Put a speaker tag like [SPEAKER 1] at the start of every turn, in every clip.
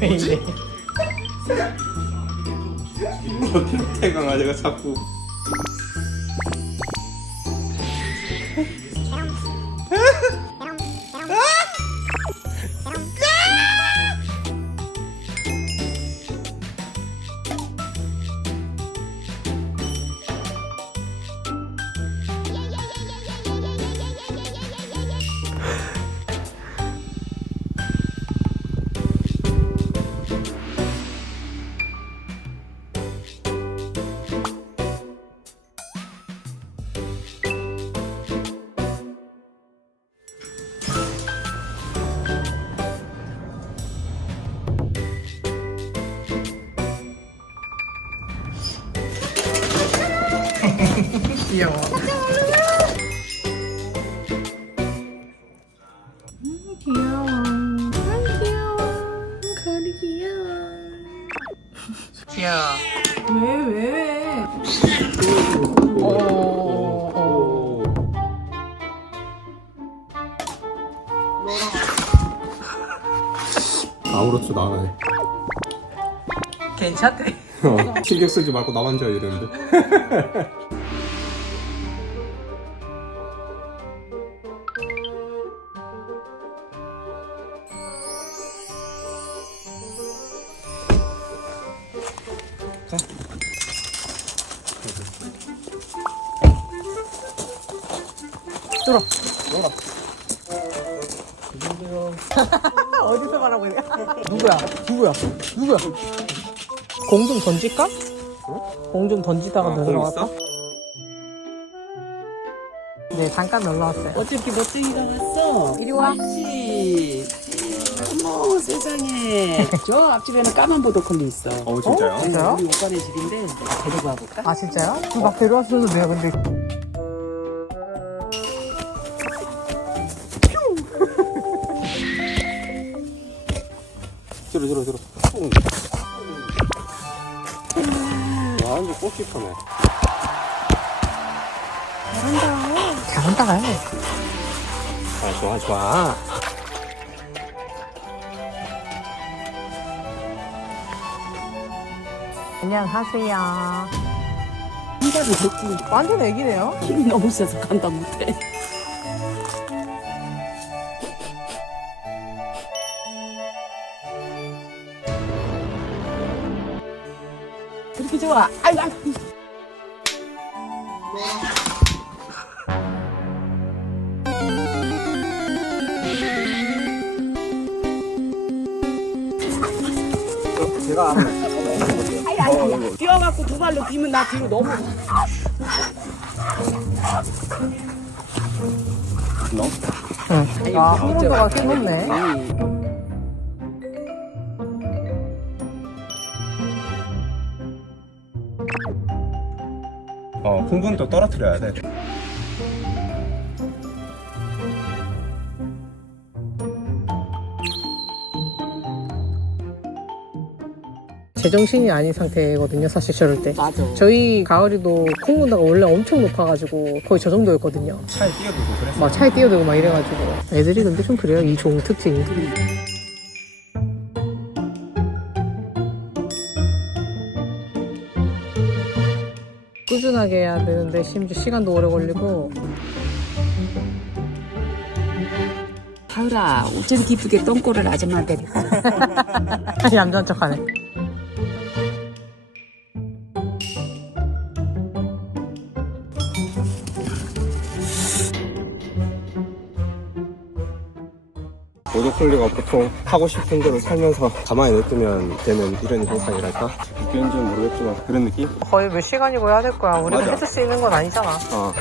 [SPEAKER 1] 왜 이래?
[SPEAKER 2] 태 강아지가 자꾸
[SPEAKER 1] 귀여워. 귀여워. 아, 귀여워. 거리 귀여워. 귀여워. 왜, 왜, 왜? 오, 오.
[SPEAKER 2] 아무렇지도 않아요
[SPEAKER 1] 괜찮대.
[SPEAKER 2] 어, 신경 쓰지 말고 나만 져 이러는데
[SPEAKER 1] 들어. 어디서 말하고 있냐? 누구야? 누구야? 누구야? 공 좀 던질까? 공 좀 던지다가
[SPEAKER 2] 아, 공
[SPEAKER 1] 들어갔다. 네, 잠깐 놀러 왔어요.
[SPEAKER 3] 이렇게 멋쟁이가 왔어?
[SPEAKER 1] 이리 와.
[SPEAKER 3] 옳지. 세상에. 저 앞집에는 까만 보더콜리 있어.
[SPEAKER 2] 어 진짜요?
[SPEAKER 1] 진짜요?
[SPEAKER 3] 우리 오빠네 집인데 내가 데리고 와볼까?
[SPEAKER 1] 아, 진짜요? 막 데려왔어도 내가 근데.
[SPEAKER 2] 들어 들어 들어 완전 꽃깃하네
[SPEAKER 1] 잘한다.
[SPEAKER 2] 아 좋아 좋아
[SPEAKER 1] 안녕하세요.
[SPEAKER 3] 됐지.
[SPEAKER 1] 완전 애기네요.
[SPEAKER 3] 힘이 너무 세서 간다 못해. 그렇게 좋아. 아이고. 아이고.
[SPEAKER 2] 제가
[SPEAKER 3] 뛰어갖고 두 발로 비면 나 뒤로 너무.
[SPEAKER 1] 응. 아, 흥분도가 꽤 높네.
[SPEAKER 2] 어 흥분도 떨어뜨려야 돼
[SPEAKER 1] 제정신이 아닌 상태거든요, 사실 저럴 때.
[SPEAKER 3] 맞아.
[SPEAKER 1] 저희 가을이도 콩문다가 원래 엄청 높아가지고 거의 저 정도였거든요.
[SPEAKER 2] 차에 뛰어들고 그랬어
[SPEAKER 1] 막 차에 뛰어들고 막 이래가지고. 애들이 근데 좀 그래요, 이 종 특징이. 꾸준하게 해야 되는데 심지어 시간도 오래 걸리고
[SPEAKER 3] 가을아, 어쩜 기쁘게 똥꼬를 아줌마한테.
[SPEAKER 1] 얌전한 척하네.
[SPEAKER 2] 보도콜리가 보통 하고 싶은 대로 살면서 가만히 냅두면 되는 이런 현상이랄까? 느끼는지 는 모르겠지만 그런 느낌?
[SPEAKER 1] 거의 몇 시간이고 해야 될 거야. 우리가
[SPEAKER 2] 맞아.
[SPEAKER 1] 해줄 수 있는 건 아니잖아.
[SPEAKER 2] 어.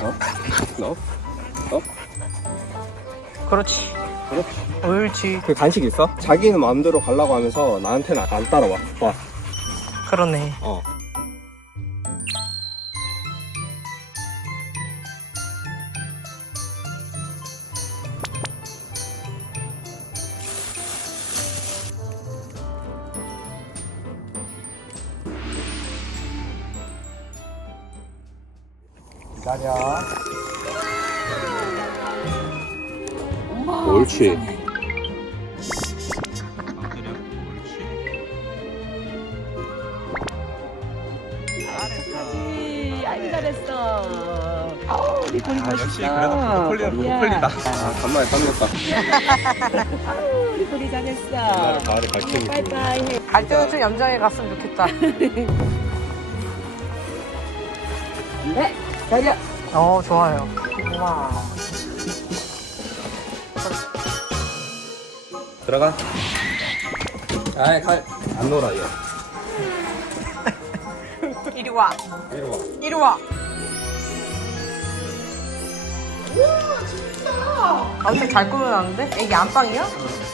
[SPEAKER 2] 어? 너? 너?
[SPEAKER 1] 그렇지.
[SPEAKER 2] 그렇지.
[SPEAKER 1] 옳지.
[SPEAKER 2] 그 간식 있어? 자기는 마음대로 가려고 하면서 나한테는 안 따라와. 와.
[SPEAKER 1] 그러네.
[SPEAKER 2] 어. 기다려. 옳지. 엎드려. 옳지. 아이 잘했어. 아우 우리 돌이 아, 역시 그래도 멋있다. 브로콜리 브로콜리다. 아, 간만에 땀났다.
[SPEAKER 3] 아우 우리 돌이 잘했어.
[SPEAKER 2] 가을에 갈증이.
[SPEAKER 3] 바이바이.
[SPEAKER 1] 갈 때는 좀 염장해 갔으면 좋겠다.
[SPEAKER 3] 네. 달려.
[SPEAKER 1] 어, 좋아요. 와.
[SPEAKER 2] 들어가. 아이, 갈. 안 놀아, 얘.
[SPEAKER 1] 이리 와.
[SPEAKER 2] 이리 와.
[SPEAKER 1] 이리 와. 아무튼 잘 꾸며놨는데? 애기 안방이야?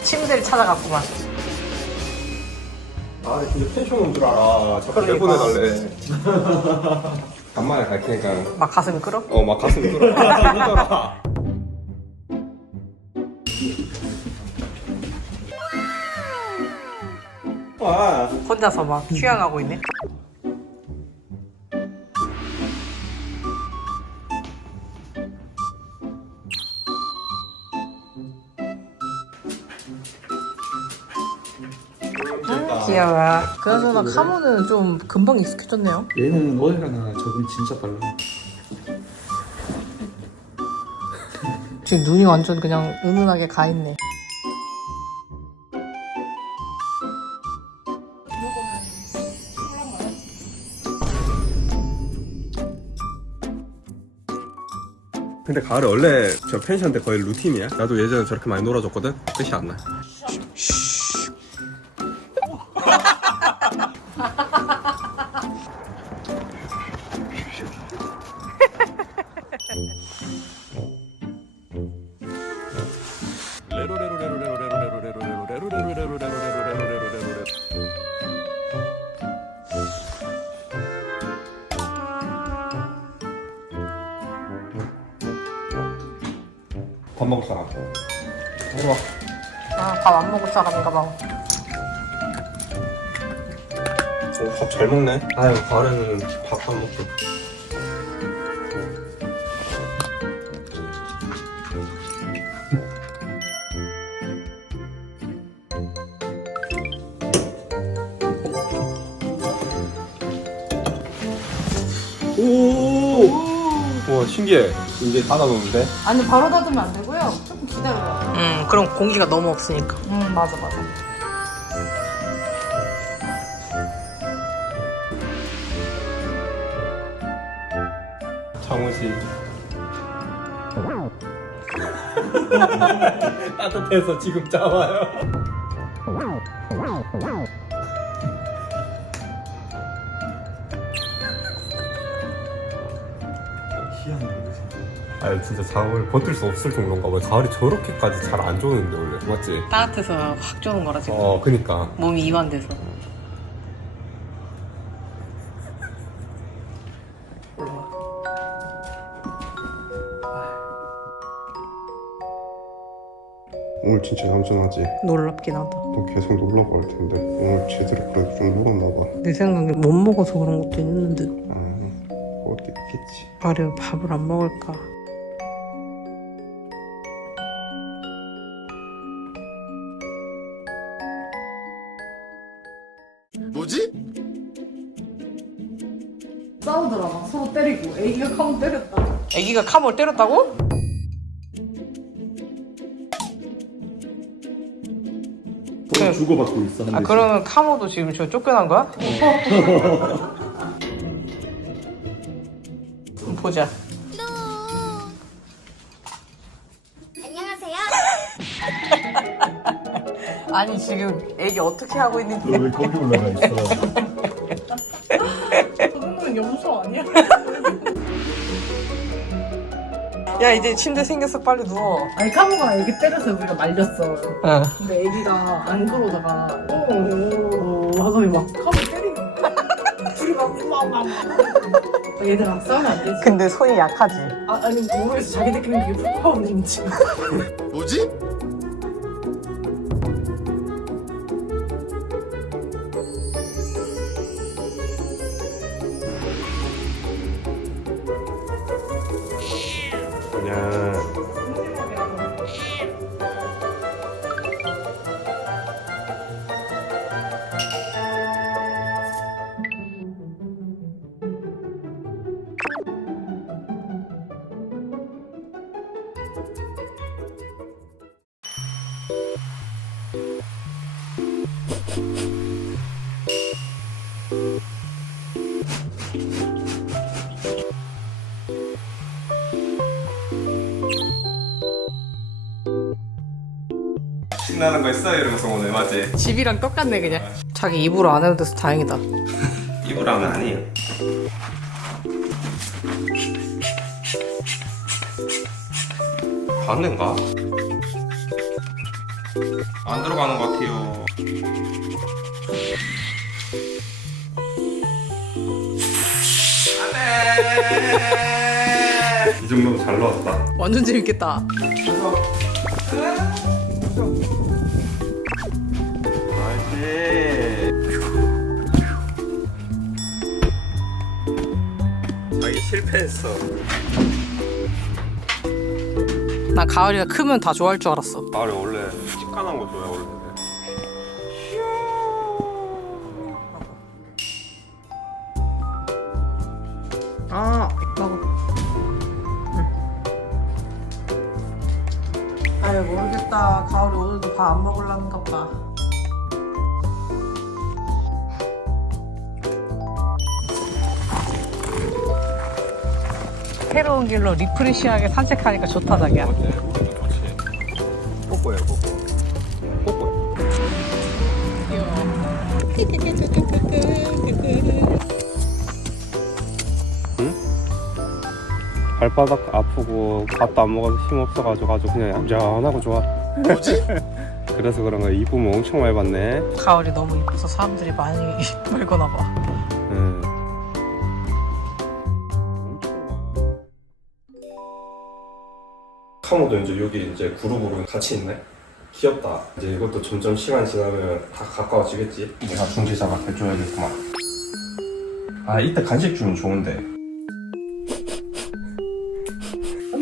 [SPEAKER 1] 침대를 찾아갔구만.
[SPEAKER 2] 아, 근데 진짜 펜션 온줄 알아. 자꾸 내 보내달래. 간만에 갈 테니까.
[SPEAKER 1] 막 가슴이 끓어?
[SPEAKER 2] 어, 막 가슴이 끓어. 힘들어. 와.
[SPEAKER 1] 혼자서 막 휴양하고 있네. 귀여워. 그나저나 카모는 좀 금방 익숙해졌네요.
[SPEAKER 4] 얘는 어디가나 적응 진짜 빨라.
[SPEAKER 1] 지금 눈이 완전 그냥 은은하게 가 있네.
[SPEAKER 2] 근데 가을에 원래 저 펜션 때 거의 루틴이야. 나도 예전에 저렇게 많이 놀아줬거든. 뜻이 안 나. 밥 먹을 사람. 이리 와.
[SPEAKER 1] 아, 밥 안 먹을 사람인가 봐.
[SPEAKER 2] 오, 밥 잘 먹네. 아유, 가을에는 밥안 먹고. 오! 와, 신기해. 이제 닫아놓는데?
[SPEAKER 5] 아니 바로 닫으면 안 되고요. 조금 기다려요.
[SPEAKER 1] 음, 그럼 공기가 너무 없으니까.
[SPEAKER 5] 음 맞아 맞아.
[SPEAKER 2] 창호씨. 따뜻해서 지금 짜와요.
[SPEAKER 4] 희한해. 그지?
[SPEAKER 2] 아 진짜 잠을 버틸 수 없을 정도인가 봐. 가을이 저렇게까지 잘 안 좋는데 원래 맞지?
[SPEAKER 1] 따뜻해서 확 좋은 거라 지금.
[SPEAKER 2] 어 그니까
[SPEAKER 1] 몸이 이완돼서.
[SPEAKER 2] 오늘 진짜 얌전하지?
[SPEAKER 1] 놀랍긴 하다.
[SPEAKER 2] 너 계속 놀러 갈 텐데 오늘 제대로 그래도 좀 놀았나 봐.
[SPEAKER 1] 내 생각에 못 먹어서 그런 것도 있는 듯.
[SPEAKER 2] 아 어디 있겠지.
[SPEAKER 1] 아래 밥을 안 먹을까.
[SPEAKER 5] 카운 때렸다.
[SPEAKER 1] 애기가 카몰 때렸다고?
[SPEAKER 4] 돈 주고받고 있어. 한
[SPEAKER 1] 아
[SPEAKER 4] 대씩.
[SPEAKER 1] 그러면 카모도 지금 저 쫓겨난 거야? 그럼 보자.
[SPEAKER 6] 안녕하세요.
[SPEAKER 1] 아니 지금 애기 어떻게 하고 있는지.
[SPEAKER 4] 너왜 거기 올라가 있어?
[SPEAKER 5] 야
[SPEAKER 1] 이제 침대 생겼어 빨리 누워.
[SPEAKER 5] 아니 카모가 애기 때려서 우리가 말렸어.
[SPEAKER 1] 응.
[SPEAKER 5] 근데 애기가 안 그러다가 오오오 하더니 막 카모 때리는 거야. 둘이 막 막막 얘들아 싸우면 안 되지.
[SPEAKER 1] 근데 손이 약하지.
[SPEAKER 5] 아, 아니 모르겠어 자기들끼리 그게 건지.
[SPEAKER 2] 뭐지? 신나는 거 있어? 이러면서 오늘 맞지?
[SPEAKER 1] 집이랑 똑같네 그냥. 자기 입으로 안 해도 돼서 다행이다.
[SPEAKER 2] 이거랑은 아니에요 가는가? 안 들어가는 것 같아요 안돼 이 정도면 잘 넣었다
[SPEAKER 1] 완전 재밌겠다.
[SPEAKER 2] 자기 실패했어
[SPEAKER 1] 나 가을이가 크면 다 좋아할 줄 알았어.
[SPEAKER 2] 가을에 원래 시간한 거 좋아해 원래
[SPEAKER 1] 아 먹어. 아유 모르겠다. 가을이 오늘도 밥 안 먹으려는가 보다. 새로운 길로 리프레시하게 산책하니까 좋다 자기야.
[SPEAKER 2] 우리도 좋지 뽀뽀해 뽀뽀 뽀뽀 발바닥 아프고 밥도 안 먹어서 힘 없어가지고 아주 그냥 얌전하고 좋아 뭐지? 그래서 그런가 이쁨을 엄청 많이 받네
[SPEAKER 1] 가을이 너무 이뻐서 사람들이 많이 물거나 봐.
[SPEAKER 2] 응. 카모도 이제 여기 이제 그룹으로 같이 있네. 귀엽다. 이제 이것도 점점 시간 지나면 다 가까워지겠지. 내가 중지자가 해줘야겠구만. 아 이때 간식 주면 좋은데.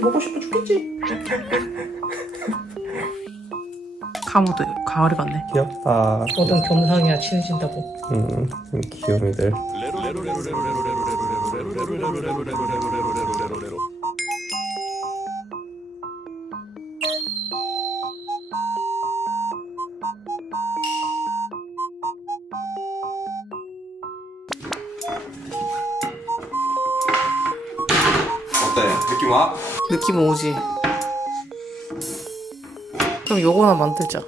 [SPEAKER 5] 먹고 싶어 죽겠지.
[SPEAKER 1] 가무도 가을이 같네.
[SPEAKER 2] 귀엽다.
[SPEAKER 1] 모든 겸상이야 친해진다고.
[SPEAKER 2] 응, 귀요미들. 어때? 느낌 와?
[SPEAKER 1] 느낌 오지. 그럼 요거나 만들자.